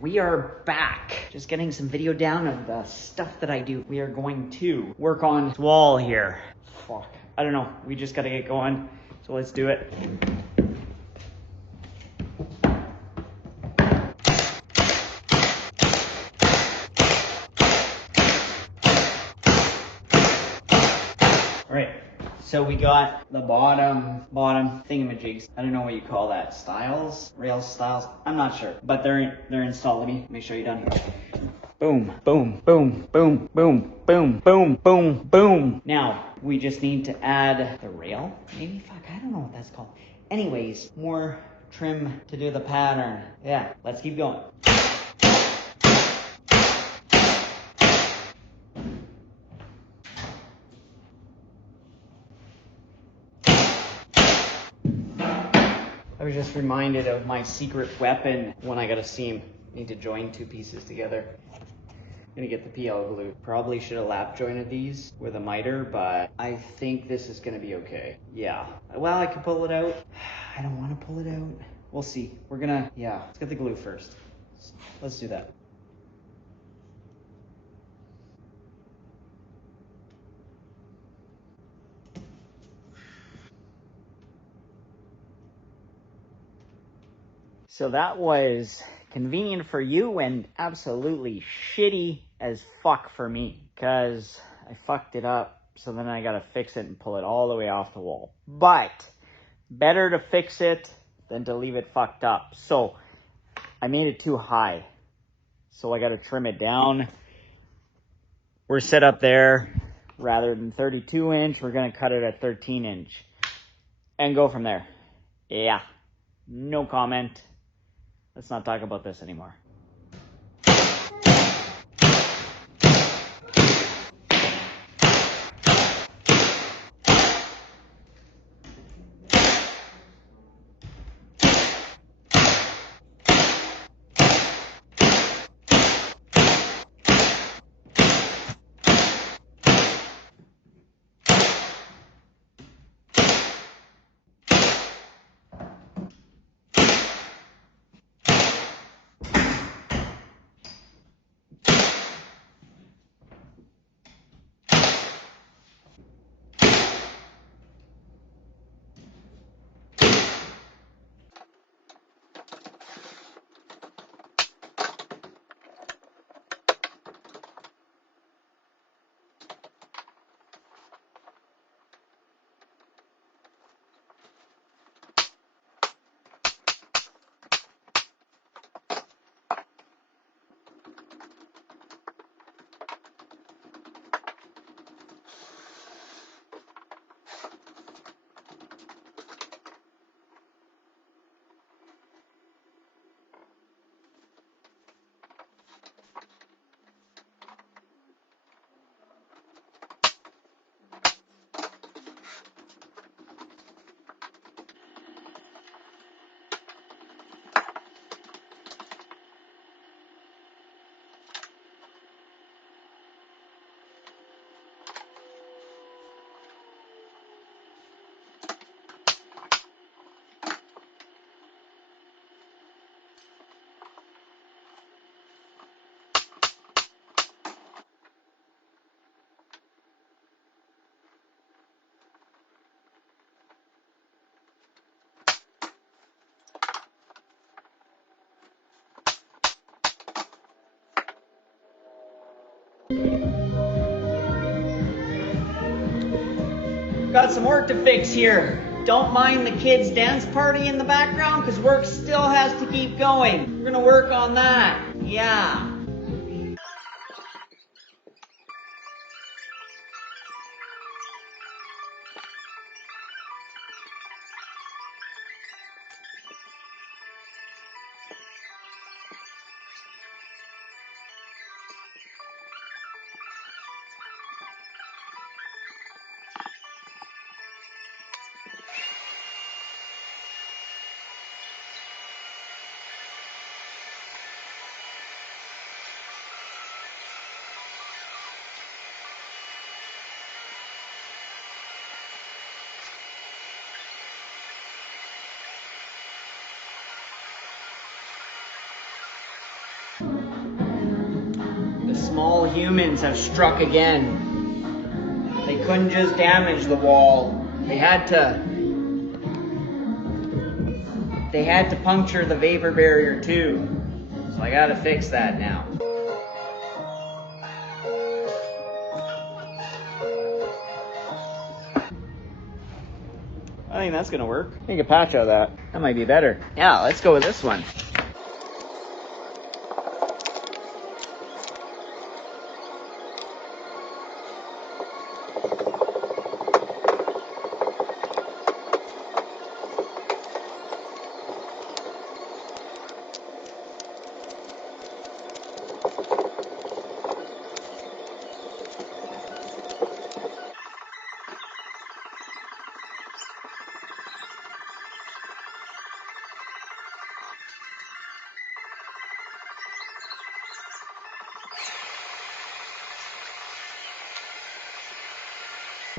we are back. Just getting some video down of the stuff that I do. We are going to work on this wall here. Fuck, I don't know. We just gotta get going. So let's do it. Alright, so we got the bottom thingamajigs. I don't know what you call that. Stiles? Rail stiles? I'm not sure. But they're installed. Let me make sure you're done. Boom, boom, boom, boom, boom, boom, boom, boom, boom. Now, we just need to add the rail. Maybe, fuck, I don't know what that's called. Anyways, more trim to do the pattern. Yeah, let's keep going. I was just reminded of my secret weapon when I got a seam. Need to join two pieces together. I'm gonna get the PL glue. Probably should have lap jointed these with a miter, but I think this is gonna be okay. Yeah. Well, I could pull it out. I don't want to pull it out. We'll see. Let's get the glue first. Let's do that. So that was convenient for you and absolutely shitty as fuck for me, because I fucked it up, so then I gotta fix it and pull it all the way off the wall. But better to fix it than to leave it fucked up. So I made it too high, so I gotta trim it down. We're set up there. Rather than 32 inch, we're gonna cut it at 13 inch and go from there. Yeah, no comment. Let's not talk about this anymore. Got some work to fix here. Don't mind the kids' dance party in the background, because work still has to keep going. We're gonna work on that. Yeah. small humans have struck again. They couldn't just damage the wall. They had to puncture the vapor barrier too. So I gotta fix that now. I think that's gonna work. Make a patch out of that. That might be better. Yeah, let's go with this one.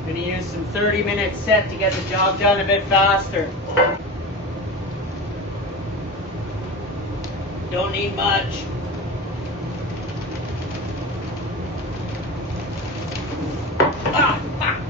Gonna use some 30-minute set to get the job done a bit faster. Don't need much. Ah, ah.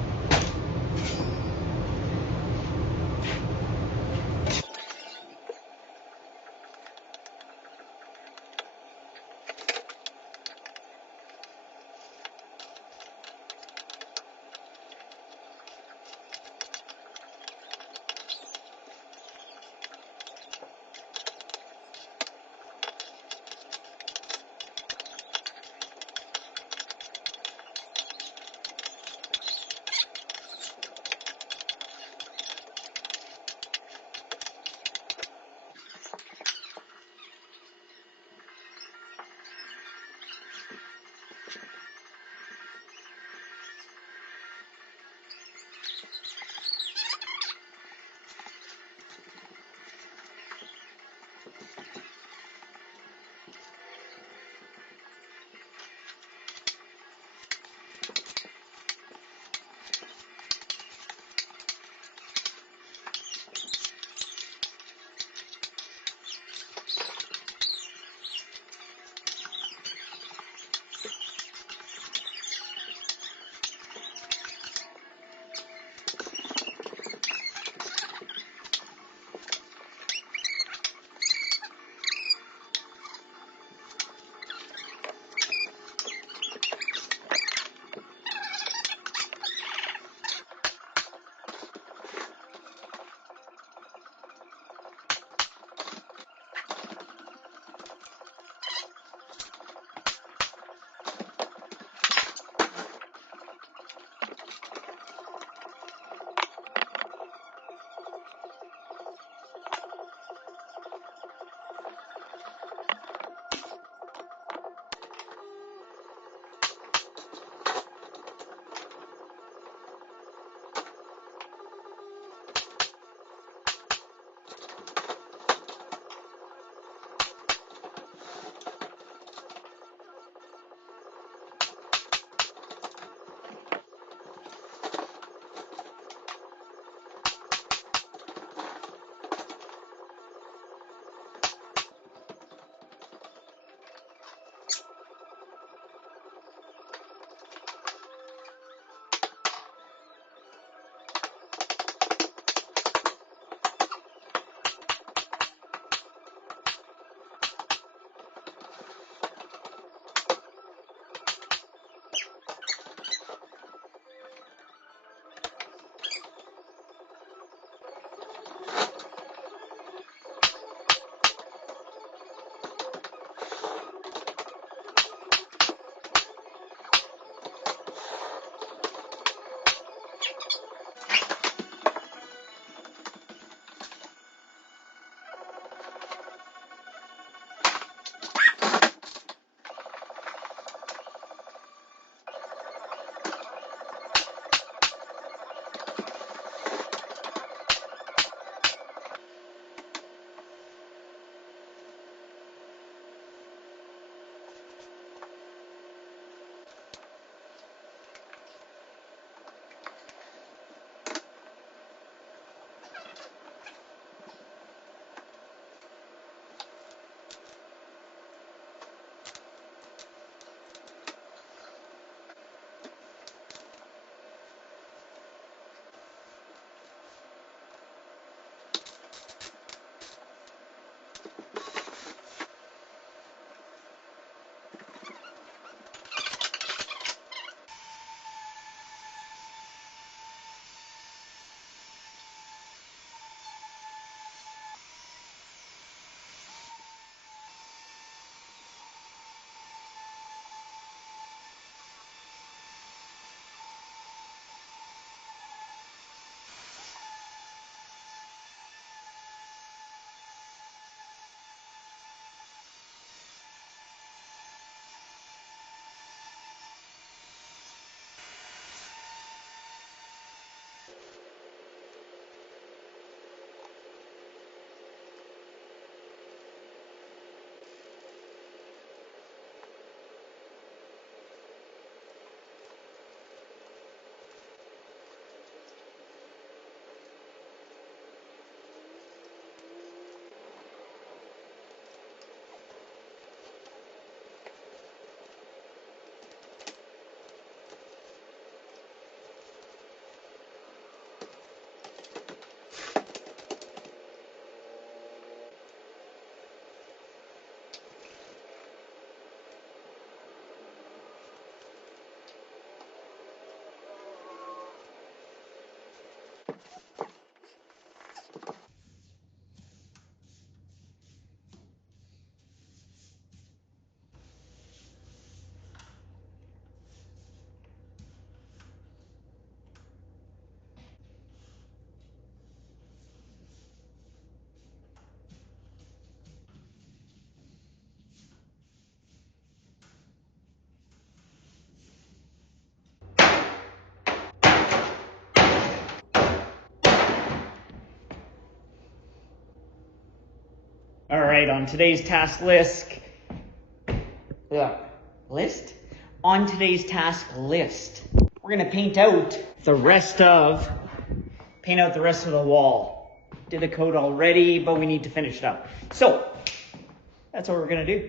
All right, on today's task list. On today's task list, we're gonna paint out the rest of the wall. Did the coat already, but we need to finish it up. So, that's what we're gonna do.